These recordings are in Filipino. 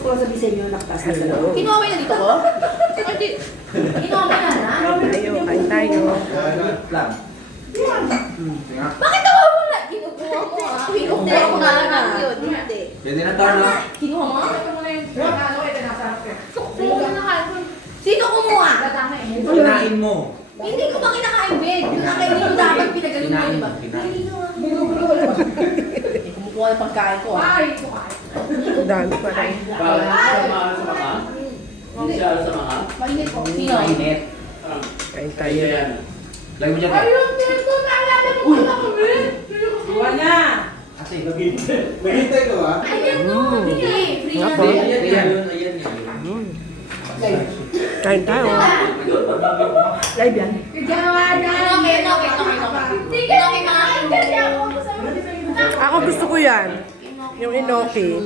Gusto ko lang sabihin sa inyo, nakataas na sa loob. Kinuha mo na dito ko? Hindi. Kinuha mo na, ha? Kain tayo. Lang. Bakit ako mo na? Kinukuha mo, ha? Kinukuha mo nga lang yun. Hindi. Pwede na tayo lang. Kinuha mo? Sino kumuha? Kinain mo. Hindi ko ba kinakain, Ben? Kinakain nyo dapat pinagaling mo, di ba? Kumukuha ng pagkain ko, ha? Ang dami pa rin. Bawal sa mga. Hindi siya sa mga. Mainit ko. Sino? Mainit. Kain tayo. Lagi mo dyan. Wala! Kasi. Maghintay ka ba? Ayan mo! Hindi! Free na Ako. din. Ayan. Kain tayo. Live yan. Ako gusto ko yan. Yung inoki.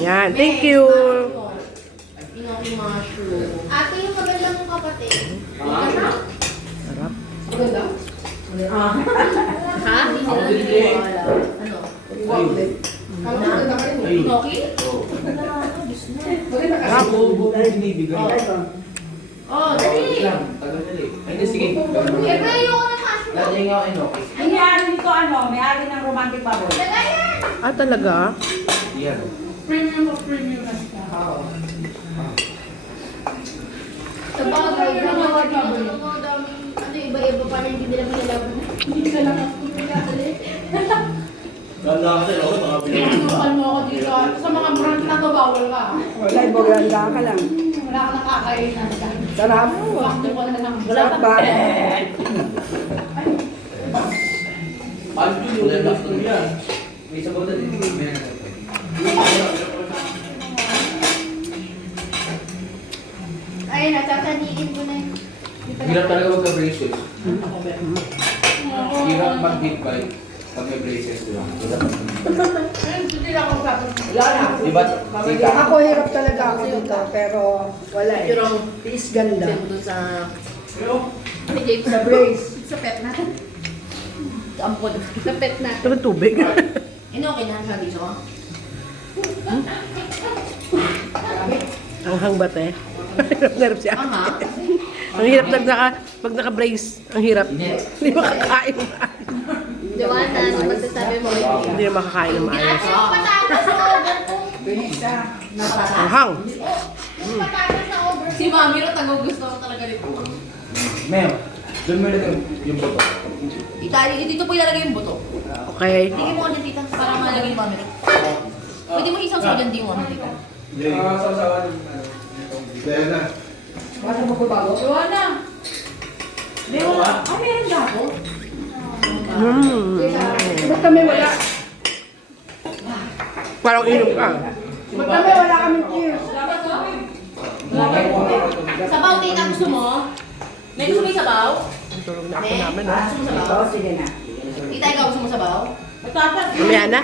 Yan. Thank you. Inoki mushroom. Ate, yung maganda mong kapatid. Sarap. Maganda? Ha? Hindi sila naniniwala. Ano? Inoki? Sarap. Oh, dali! Tagal-dali. Hindi, sige. Siyempre, ayoko ng mushroom. Lagyan nga ako inoki. Ang may-ari nito ano, may-ari ng romantic bubble. Lagayan! Ah, talaga? Yan. Premium na siya. Sa bagay, mga daming, ano, iba-iba pa rin, hindi nila pinalaban. Hindi ka lang ako pinalaban. Ganda kasi ako, mga Tinutukan mo ako dito. Sa mga brand na to, bawal ka. Wala, ibaganda ka lang. Wala ka nakakainan ka. Sarap. Bakit ko na lang. Sarap ba? Paano yun? Wala na gusto niya. May sabaw na din. Ayun, natataniin ko na yun. Hirap talaga magka-braces. Hirap mag-big bite pag may braces, di ba? Ayun, hindi lang ako sasabihin. Wala na. Di ba? Sika. Ako hirap talaga ako dito, pero wala eh. Pero, Tiis ganda. sabi ko dun sa... Hey, James, Sa brace. sa pet na. Sa ampon. Sa pet na. Ito ang tubig. Okay na, sabi ko. Ang hangbat eh. Hirap siya. Aha. Ang hirap pag naka-brace. Ang hirap. Hindi makakain ng maayos. Joanna, ano magsasabi mo? Hindi na makakain ng maayos. Yung patatas sa over ko. Ang hang. Yung patatas sa over. Si Mami ro, gusto ko talaga nito. Ma'am, doon mo ilagay yung boto. Dito po ilalagay yung buto. Okay. Tingin mo ka dyan, tita, para malagay yung Mami ro. Pwede mo isang sa dyan, di mo, tita. Sasawa din. Kaya na. Basta magbabago. Joanna! Ah, meron na ako. Mm. Ba't kami wala? Parang inom ka. Ba't kami wala kaming cheers? Sabaw, tita, gusto mo? May gusto mo yung sabaw? Ang tulog na ako namin. Gusto mo sabaw? Oo, sige na. Tita, ikaw gusto mo sabaw? Mamaya na.